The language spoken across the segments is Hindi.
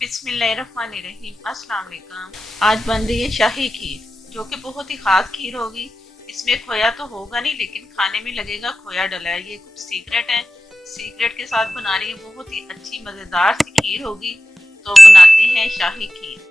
बिस्मिल्लाहिर्रहमानिर्रहीम। अस्सलाम वालेकुम। आज बन रही है शाही खीर, जो कि बहुत ही खास खीर होगी। इसमें खोया तो होगा नहीं, लेकिन खाने में लगेगा खोया डला है। ये कुछ सीक्रेट है, सीक्रेट के साथ बना रही है। बहुत ही अच्छी मजेदार सी खीर होगी। तो बनाते हैं शाही खीर।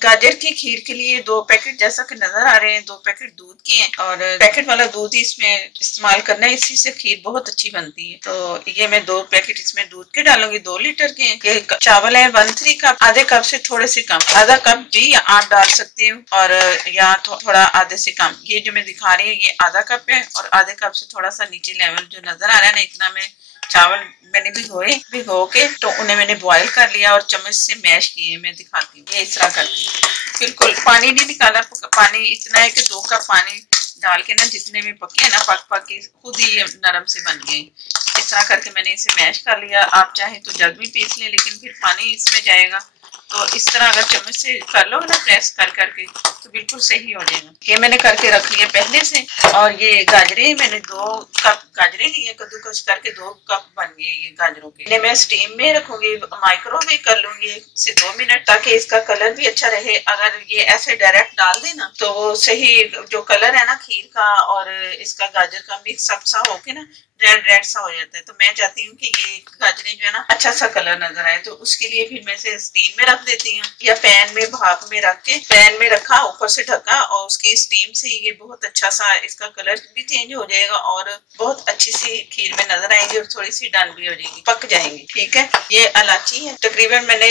गाजर की खीर के लिए 2 पैकेट जैसा कि नजर आ रहे हैं, 2 पैकेट दूध के हैं और पैकेट वाला दूध ही इसमें इस्तेमाल करना है। इसी से खीर बहुत अच्छी बनती है। तो ये मैं 2 पैकेट इसमें दूध के डालूंगी। 2 लीटर के हैं। ये चावल है 1/3 कप, आधे कप से थोड़े से कम, आधा कप भी आप डाल सकते हो और या थोड़ा आधे से कम। ये जो मैं दिखा रही हूँ ये आधा कप है और आधे कप से थोड़ा सा नीचे लेवल जो नजर आ रहा है ना, इतना में चावल मैंने भिगो के तो उन्हें मैंने बॉईल कर लिया और चम्मच से मैश किए। मैं दिखाती हूँ ये इस तरह करती हूँ। बिल्कुल पानी नहीं निकाला, पानी इतना है कि 2 कप पानी डाल के ना, जितने में पके ना पक के खुद ही ये नरम से बन गए। इस तरह करके मैंने इसे मैश कर लिया। आप चाहे तो जग में पीस लें, लेकिन फिर पानी इसमें जाएगा। तो इस तरह अगर चम्मच से कर लो ना, प्रेस कर करके, तो बिल्कुल सही हो जाएगा। ये मैंने करके रख लिया पहले से। और ये गाजरे मैंने 2 कप गाजरे लिए, कद्दूकस करके 2 कप बन गए ये गाजरों के। मैं स्टीम में रखूंगी, माइक्रोवेव कर लूंगी 1 से 2 मिनट, ताकि इसका कलर भी अच्छा रहे। अगर ये ऐसे डायरेक्ट डाल देना तो वो सही जो कलर है ना खीर का और इसका गाजर का मिक्स अप सा होके ना रेड रेड सा हो जाता है। तो मैं चाहती हूँ कि ये गाजरें जो है ना अच्छा सा कलर नजर आए। तो उसके लिए फिर मैं इसे स्टीम में रख देती हूँ या पैन में भाप में रख के, पैन में रखा ऊपर से ढका और उसकी स्टीम से ये बहुत अच्छा सा इसका कलर भी चेंज हो जाएगा और बहुत अच्छी सी खीर में नजर आएंगी और थोड़ी सी डन भी हो जाएगी, पक जाएंगी। ठीक है। ये इलायची है, तकरीबन मैंने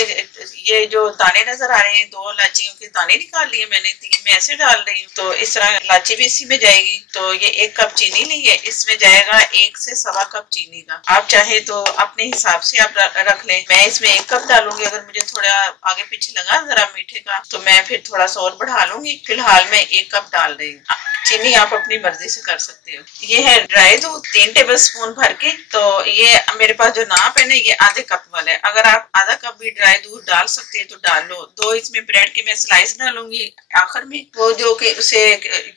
ये जो दाने नजर आ रहे हैं 2 इलायचियों के दाने निकाल लिए मैंने, 3 में ऐसे डाल रही हूँ। तो इस तरह इलायची भी इसी में जाएगी। तो ये 1 कप चीनी ली है, इसमें जाएगा 1 से 1.25 कप चीनी का। आप चाहे तो अपने हिसाब से आप रख लें। मैं इसमें 1 कप डालूंगी। अगर मुझे थोड़ा आगे पीछे लगा जरा मीठे का तो मैं फिर थोड़ा सा और बढ़ा लूंगी। फिलहाल मैं 1 कप डाल रही हूँ। चीनी आप अपनी मर्जी से कर सकते हो। ये है ड्राई दूध 3 टेबल स्पून भर के। तो ये मेरे पास जो नाप है ना ये आधे कप वाला है। अगर आप आधा कप भी ड्राई दूध डाल सकते हैं तो डाल लो। 2 इसमें ब्रेड के मैं स्लाइस डालूंगी आखिर में, वो जो कि उसे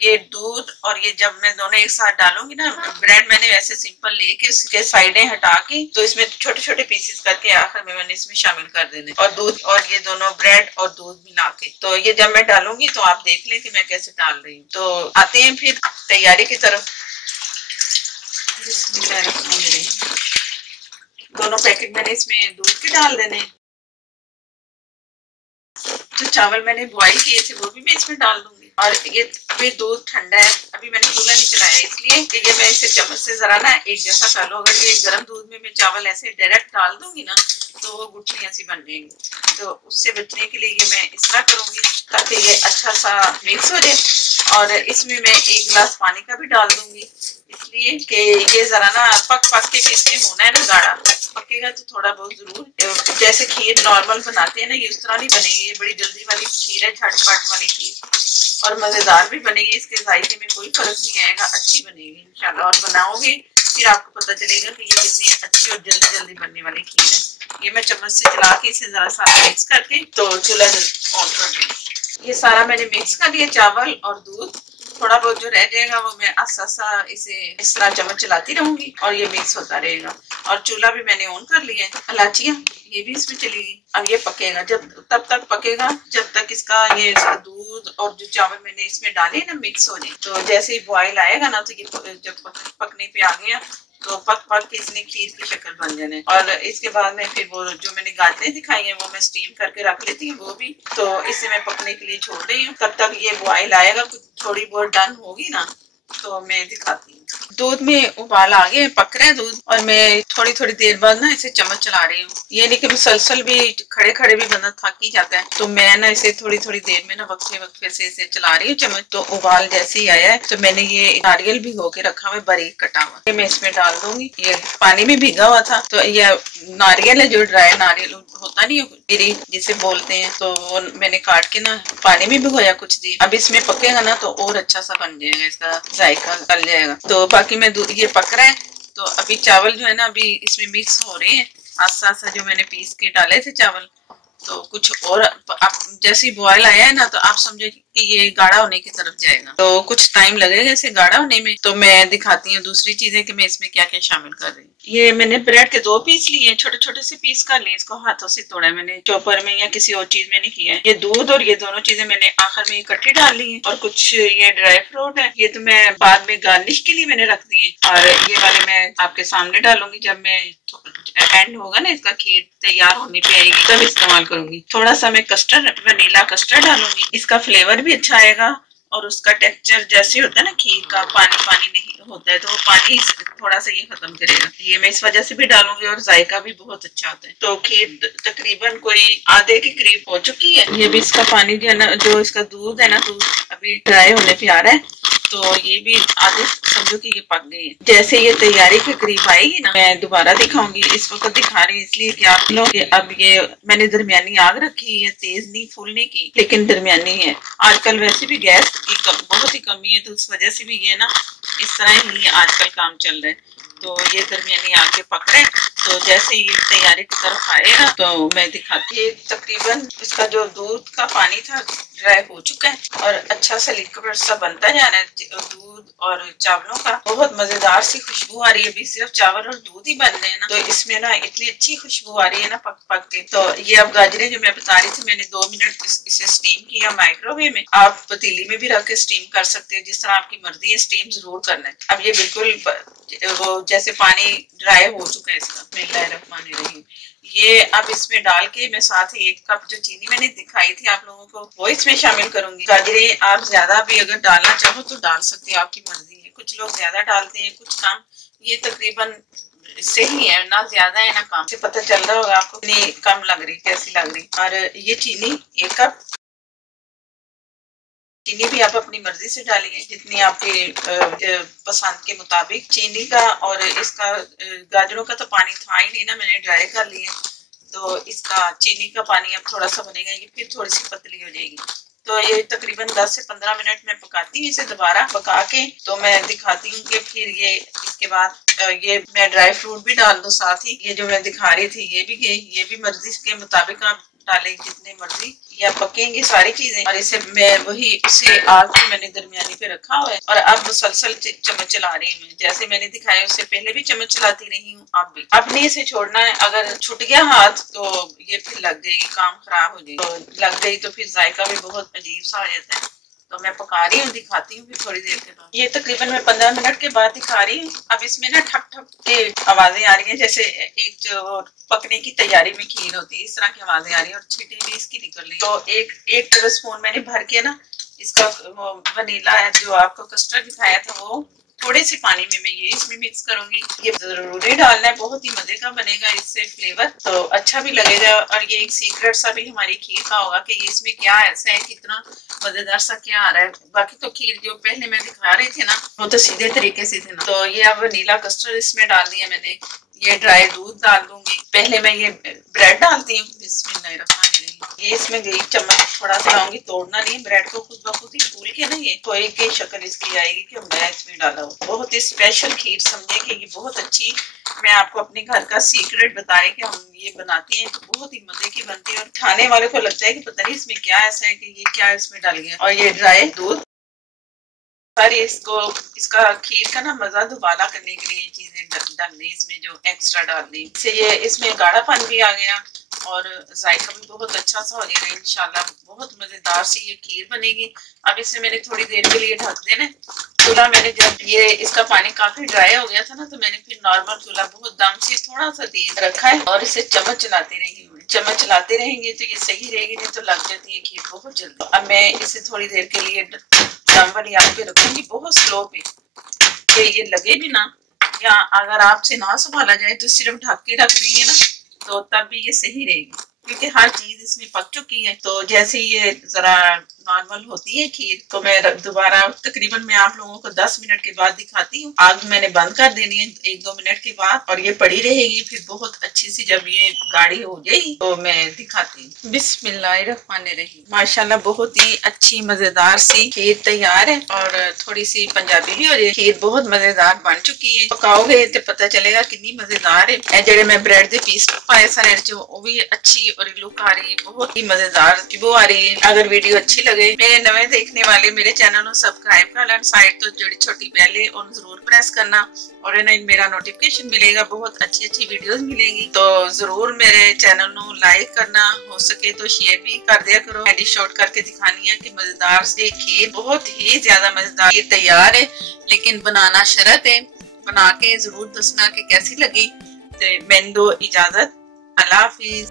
ये दूध और ये जब मैं दोनों एक साथ डालूंगी ना, ब्रेड मैंने वैसे सिंपल लेके उसके साइडें हटा के तो इसमें छोटे छोटे पीसेस करके आखिर में मैंने इसमें शामिल कर देने और दूध और ये दोनों ब्रेड और दूध मिला के। तो ये जब मैं डालूंगी तो आप देख लें कि मैं कैसे डाल रही हूँ। तो आते हैं फिर तैयारी की तरफ। दोनों पैकेट मैंने इसमें दूध के डाल देने। जो चावल मैंने बॉईल किए थे वो भी मैं इसमें डाल दूंगी। और ये अभी दूध ठंडा है, अभी मैंने चूल्हा नहीं चलाया, इसलिए कि ये मैं इसे चम्मच से जरा ना एक जैसा कर लो। अगर ये गर्म दूध में मैं चावल ऐसे डायरेक्ट डाल दूंगी ना तो वो गुठली ऐसी बन जाएंगी। तो उससे बचने के लिए ये मैं इस तरह करूंगी ताकि ये अच्छा सा मिक्स हो जाए। और इसमें मैं 1 गिलास पानी का भी डाल दूंगी, इसलिए कि ये जरा ना पक के इसमें होना है ना गाढ़ा, पकेगा तो थोड़ा बहुत जरूर। जैसे खीर नॉर्मल बनाते हैं ना, ये उस तरह नहीं बनेगी। ये बड़ी जल्दी वाली खीर है, झटपट वाली खीर और मजेदार भी बनेगी। इसके जायके में कोई फर्क नहीं आएगा, अच्छी बनेगी इंशाल्लाह। और बनाओगे फिर आपको पता चलेगा कि ये कितनी अच्छी और जल्दी जल्दी बनने वाली खीर है। ये मैं चम्मच से चला के इसे जरा सा मिक्स करके तो चूल्हा ऑन कर दूंगी। ये सारा मैंने मिक्स कर दिया, चावल और दूध। थोड़ा बहुत जो रह जाएगा वो मैं आस्ता आस्ता इसे इस तरह चम्मच चलाती रहूंगी और ये मिक्स होता रहेगा। और चूल्हा भी मैंने ऑन कर लिया है। इलायचियाँ ये भी इसमें चलेगी। अब ये पकेगा, जब तब तक पकेगा जब तक इसका ये दूध और जो चावल मैंने इसमें डाले ना मिक्स हो जाए। तो जैसे ही बॉयल आएगा ना तो ये जब पकने पे आ गया तो पक के इसने खीर की शक्ल बन जाने। और इसके बाद में फिर वो जो मैंने गाजरें दिखाई हैं वो मैं स्टीम करके रख लेती हूँ वो भी। तो इसे मैं पकने के लिए छोड़ रही हूँ। तब तक ये बॉयल आएगा, कुछ थोड़ी बहुत डन होगी ना तो मैं दिखाती हूँ। दूध में उबाल आ गए, पक रहे हैं दूध और मैं थोड़ी थोड़ी देर बाद ना इसे चम्मच चला रही हूँ। ये नहीं कि मुसलसल भी खड़े खड़े भी बंदा थक ही जाता है। तो मैं ना इसे थोड़ी थोड़ी देर में ना वक्फे से इसे चला रही हूँ चम्मच। तो उबाल जैसे ही आया है तो मैंने ये नारियल भिगो के रखा हुआ बारीक कटा हुआ, ये मैं इसमें डाल दूंगी। ये पानी में भीगा हुआ था। तो ये नारियल है, जो ड्राई नारियल होता नहीं गिरी जिसे बोलते हैं, तो वो मैंने काट के ना पानी में भिगोया कुछ देर। अब इसमें पकेगा ना तो और अच्छा सा बन जाएगा, इसका जायका चल जाएगा। तो बाकी मैं दूध ये पक रहा है। तो अभी चावल जो है ना अभी इसमें मिक्स हो रहे हैं आस्ता आस्ता। जो मैंने पीस के डाले थे चावल तो कुछ और आप जैसे बॉयल आया है ना तो आप समझो कि ये गाढ़ा होने की तरफ जाएगा, तो कुछ टाइम लगेगा इसे गाढ़ा होने में। तो मैं दिखाती हूँ दूसरी चीजें कि मैं इसमें क्या क्या शामिल कर रही हूँ। ये मैंने ब्रेड के 2 पीस लिए, छोटे छोटे से पीस कर लिए, इसको हाथों से तोड़ा है मैंने, चॉपर में या किसी और चीज में नहीं किया है। ये दूध और ये दोनों चीजें मैंने आखिर में इकट्ठी डाल ली है, और कुछ ये ड्राई फ्रूट है, ये तो मैं बाद में गार्निश के लिए मैंने रख दिए, और ये वाले मैं आपके सामने डालूंगी जब मैं एंड होगा ना, इसका खीर तैयार होने पे आएगी तब इस्तेमाल करूंगी। थोड़ा सा मैं कस्टर्ड, वनीला कस्टर्ड डालूंगी, इसका फ्लेवर भी अच्छा आएगा, और उसका टेक्सचर जैसे होता है ना खीर का, पानी पानी नहीं होता है, तो वो पानी थोड़ा सा ये खत्म करेगा। ये मैं इस वजह से भी डालूंगी, और जायका भी बहुत अच्छा आता है। तो खीर तकरीबन कोई आधे के करीब हो चुकी है। ये भी इसका पानी जो है ना, जो इसका दूध है ना, दूध अभी ड्राई होने पे आ रहा है, तो ये भी आधे समझो कि ये पक गई है। जैसे ये तैयारी के करीब आएगी ना, मैं दोबारा दिखाऊंगी। इस वक्त दिखा रही हूँ इसलिए कि आप लोग अब ये मैंने दरमियानी आग रखी है, तेज नहीं फूलने की, लेकिन दरमियानी है। आजकल वैसे भी गैस की बहुत ही कमी है, तो उस वजह से भी ये ना इस तरह ही आजकल काम चल रहा है। तो ये दरमियानी आग पे पक रहे हैं, तो जैसे ये तैयारी की तरफ आएगा तो मैं दिखाती हूँ। तकरीबन इसका जो दूध का पानी था ड्राई हो चुका है, और अच्छा सा लिक्विड सा बनता जा रहा है दूध और चावलों का। बहुत मजेदार सी खुशबू आ रही है। अभी सिर्फ चावल और दूध ही बन रहे हैं ना, तो इसमें ना इतनी अच्छी खुशबू आ रही है ना पक पक के। तो ये अब गाजरें जो मैं बता रही थी, मैंने 2 मिनट इसे स्टीम किया माइक्रोवेव में। आप पतीली में भी रख के स्टीम कर सकते हैं, जिस तरह आपकी मर्जी है, स्टीम जरूर करना है। अब ये बिल्कुल वो जैसे पानी ड्राई हो चुका है इसका। बिस्मिल्लाहिर्रहमानिर्रहीम। ये अब इसमें डाल के मैं साथ ही 1 कप जो चीनी मैंने दिखाई थी आप लोगों को, वो इसमें शामिल करूंगी। गाजरें आप ज्यादा भी अगर डालना चाहो तो डाल सकते हो, आपकी मर्जी है। कुछ लोग ज्यादा डालते हैं, कुछ कम। ये तकरीबन सही है, ना ज्यादा है ना कम। से पता चल रहा होगा आपको कितनी कम लग रही, कैसी लग रही। और ये चीनी 1 कप, चीनी भी आप अपनी मर्जी से डालिए, जितनी आपके पसंद के मुताबिक चीनी का। और इसका गाजरों का तो पानी था ही नहीं ना, मैंने ड्राई कर लिया, तो इसका चीनी का पानी अब थोड़ा सा बनेगा, ये फिर थोड़ी सी पतली हो जाएगी। तो ये तकरीबन 10 से 15 मिनट में पकाती हूँ इसे, दोबारा पका के तो मैं दिखाती हूँ कि फिर ये इसके बाद ये मैं ड्राई फ्रूट भी डाल दूँ साथ ही। ये जो मैं दिखा रही थी ये भी मर्जी के मुताबिक आप डालें, जितने मर्जी। या पकेंगे सारी चीजें, और इसे मैं वही इसे आग पे मैंने दरमियानी पे रखा हुआ है, और अब मुसलसल चम्मच चला रही हूँ। जैसे मैंने दिखाया उससे पहले भी चम्मच चलाती रही हूँ, अब भी। अब नहीं इसे छोड़ना है, अगर छूट गया हाथ तो ये फिर लग जाएगी, काम खराब हो जाएगी। तो लग गई तो फिर जायका भी बहुत अजीब सा हो जाता है। तो मैं पका रही हूँ, दिखाती हूँ फिर थोड़ी देर के बाद। ये तकरीबन मैं 15 मिनट के बाद दिखा रही हूँ। अब इसमें ना ठक ठक के आवाजें आ रही हैं, जैसे एक जो पकने की तैयारी में खीर होती है, इस तरह की आवाजें आ रही है, और छींटे भी इसकी निकल रही है। तो एक टेबल स्पून मैंने भर के ना इसका वनीला है जो आपको कस्टर्ड दिखाया था, वो थोड़े से पानी में मैं ये इसमें मिक्स करूंगी। ये जरूरी डालना है, बहुत ही मजे का बनेगा इससे फ्लेवर, तो अच्छा भी लगेगा। और ये एक सीक्रेट सा भी हमारी खीर का होगा कि इसमें क्या ऐसा है, कितना मजेदार सा क्या आ रहा है। बाकी तो खीर जो पहले मैं दिखा रही थी ना, वो तो सीधे तरीके से थे ना। तो ये अब वनीला कस्टर्ड इसमें डाल दिया मैंने। ये ड्राई दूध डाल दूंगी। पहले मैं ये ब्रेड डालती हूँ, बिस्मिल्लाहिर्रहमानिर्रहीम। ये इसमें गई चम्मच थोड़ा सा लाऊंगी, तोड़ना नहीं, ब्रेड को खुद ब खुद ही फूल के ना ये खोए की शक्ल इसकी आएगी कि मैं इसमें डाला हूँ। बहुत ही स्पेशल खीर समझे कि ये बहुत अच्छी, मैं आपको अपने घर का सीक्रेट बता रही कि हम ये बनाते हैं, तो बहुत ही मजे की बनती है। और खाने वाले को लगता है कि पता नहीं इसमें क्या ऐसा है कि ये क्या इसमें डाल गया। और ये ड्राई दूध सारी इसको, इसका खीर का ना मजा दोबारा करने के लिए ये चीजें डालनी, इसमें जो एक्स्ट्रा डालनी, इससे ये इसमें गाढ़ापन भी आ गया और जायका भी बहुत अच्छा सा हो गया। इंशाल्लाह बहुत मजेदार सी ये खीर बनेगी। अब इसे मैंने थोड़ी देर के लिए ढक देना। चूल्हा मैंने जब ये इसका पानी काफी ड्राई हो गया था ना, तो मैंने फिर नॉर्मल चूल्हा बहुत दम से थोड़ा सा तेज रखा है, और इसे चम्मच चलाते रही हूँ। चम्मच चलाते रहेंगे तो ये सही रहेगी, नहीं तो लग जाती है खीर बहुत जल्दी। अब मैं इसे थोड़ी देर के लिए दम वाली आग पे रखूंगी, बहुत स्लो पे, कि ये लगे भी ना, या अगर आपसे ना संभाला जाए तो सिर्फ ढक के रख देंगे ना, तो तब भी ये सही रहेगी, क्योंकि हर चीज इसमें पक चुकी है। तो जैसे ये जरा नॉर्मल होती है खीर। तो मैं दोबारा तकरीबन मैं आप लोगों को 10 मिनट के बाद दिखाती हूँ। आग मैंने बंद कर देनी है 1-2 मिनट के बाद, और ये पड़ी रहेगी। फिर बहुत अच्छी सी जब ये गाढ़ी हो जाएगी तो मैं दिखाती हूँ। बिस्मिल्लाहिर्रहमानिर्रहीम। माशाल्लाह बहुत ही अच्छी मजेदार सी खीर तैयार है, और थोड़ी सी पंजाबी भी हो जाए। खीर बहुत मजेदार बन चुकी है। पकाओगे तो पता चलेगा कितनी मजेदार है। जेडे मैं ब्रेड के पीस पाए सन वो भी अच्छी और लुक आ रही है, बहुत ही मजेदार खुशबू आ रही है। अगर वीडियो अच्छी लगे, मेरे नए देखने वाले मेरे चैनल को सब्सक्राइब कर लेना, साइड तो जड़ी छोटी बेल है और जरूर प्रेस करना, और इन्हें मेरा नोटिफिकेशन मिलेगा। बहुत अच्छी अच्छी वीडियोस मिलेंगी, तो जरूर मेरे चैनल को लाइक करना, हो सके तो शेयर भी कर दिया करो। एडिट शॉर्ट करके दिखानी है कि मजेदार से खीर, बहुत ही ज्यादा मजेदार खीर तैयार है, लेकिन बनाना शरत है। बना के जरूर दसना कि कैसी लगी। तो मैंने दो इजाजत, अल्लाह हाफिज।